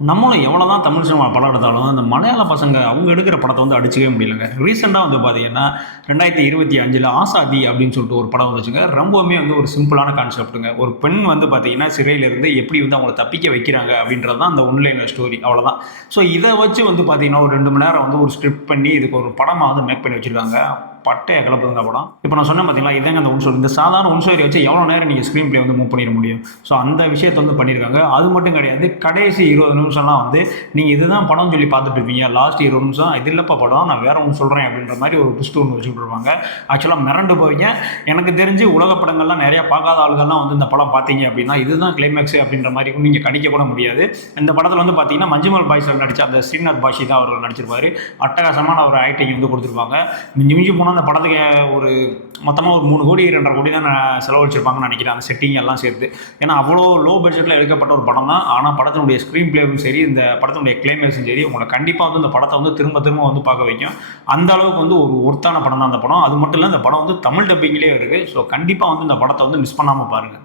நம்மளும் எவ்வளோ தான் தமிழ் சினிமா படம் எடுத்தாலும், அந்த மலையாள பசங்க அவங்க எடுக்கிற படத்த வந்து அடிச்சுக்கவே முடியலங்க. ரீசென்ட்டா வந்து பார்த்தீங்கன்னா, 2025ல ஆசாதி அப்படின்னு சொல்லிட்டு ஒரு படம் வந்துச்சுங்க. ரொம்பவுமே வந்து ஒரு சிம்பிளான கான்செப்ட்டுங்க. ஒரு பெண் வந்து பார்த்தீங்கன்னா, சிறையிலிருந்து எப்படி வந்து அவங்கள தப்பிக்க வைக்கிறாங்க அப்படின்றது தான் அந்த ஒன்லைனர் ஸ்டோரி அவ்வளோதான். ஸோ இத வச்சு வந்து பார்த்தீங்கன்னா, ஒரு 2 மணி நேரம் வந்து ஒரு ஸ்கிரிப்ட் பண்ணி இதுக்கு ஒரு படமா வந்து மேக் பண்ணி வச்சிருக்காங்க. பட்டைய கிளப்புதுங்க படம். இப்ப நான் சொன்னேன் பார்த்தீங்களா, இதாங்க அந்த ஒன் ஷோரி. இந்த சாதாரண ஒன் ஷோரிய வச்சு எவ்வளோ நேரம் நீங்க ஸ்க்ரீன் பிளே வந்து மூவ் பண்ணிற முடியும்? ஸோ அந்த விஷயத்த வந்து பண்ணியிருக்காங்க. அது மட்டும் கிடையாது, கடைசி 20 நிமிஷம்லாம் வந்து நீங்க இதுதான் படம்னு சொல்லி பார்த்துட்டு இருப்பீங்க. லாஸ்ட் 20 நிமிஷம் இது இல்லப்பா படம், நான் வேற ஒண்ணு சொல்றேன் அப்படின்ற மாரி ஒரு ட்விஸ்ட் ஒண்ணு வச்சு விட்டுருப்பாங்க. ஆக்சுவலா மிரண்டு போவீங்க. எனக்கு தெரிஞ்சு உலக படங்கள்லாம் நெறைய பார்க்காத ஆள்கள்லாம் வந்து இந்த படம் பார்த்தீங்க அப்படின்னா, இதுதான் கிளைமேக்ஸ் அப்படின்ற மாரி நீங்க கணிக்க கூட முடியாது. இந்த படத்துல வந்து பார்த்தீங்கன்னா, மஞ்சுமல் பாய்ஸ் நடிச்ச அந்த ஸ்ரீநாத் பாஷி தான் அவர்கள் நடிச்சிருப்பாரு. அட்டகாசமான ஒரு ஆக்டிங் வந்து குடுத்திருப்பாங்க. மிஞ்சி மிஞ்சி போனா அந்த படத்துக்கு ஒரு மொத்தமா ஒரு 3 கோடி 2 1/2 கோடி தான் செலவழிச்சிருப்பாங்கன்னு நினைக்கிறேன். அந்த செட்டிங் எல்லாம் சேர்த்து. ஏன்னா அவ்வளோ லோ பட்ஜெட்ல எடுக்கப்பட்ட ஒரு படம் தான். ஆனா படத்தினுடைய ஸ்க்ரீன் பிளேவும் சரி, இந்த படத்தினுடைய கிளைமேக்ஸும் சரி, உங்கள கண்டிப்பா வந்து இந்த படத்த வந்து திரும்ப திரும்ப வந்து பார்க்க வைக்கும். அந்த அளவுக்கு வந்து ஒரு ஒர்த்தான படம் தான் அந்த படம். அது மட்டும் இல்ல இந்த படம் வந்து தமிழ் டப்பிங்லயே இருக்கு. ஸோ கண்டிப்பா வந்து இந்த படத்த வந்து மிஸ் பண்ணாம பாருங்க.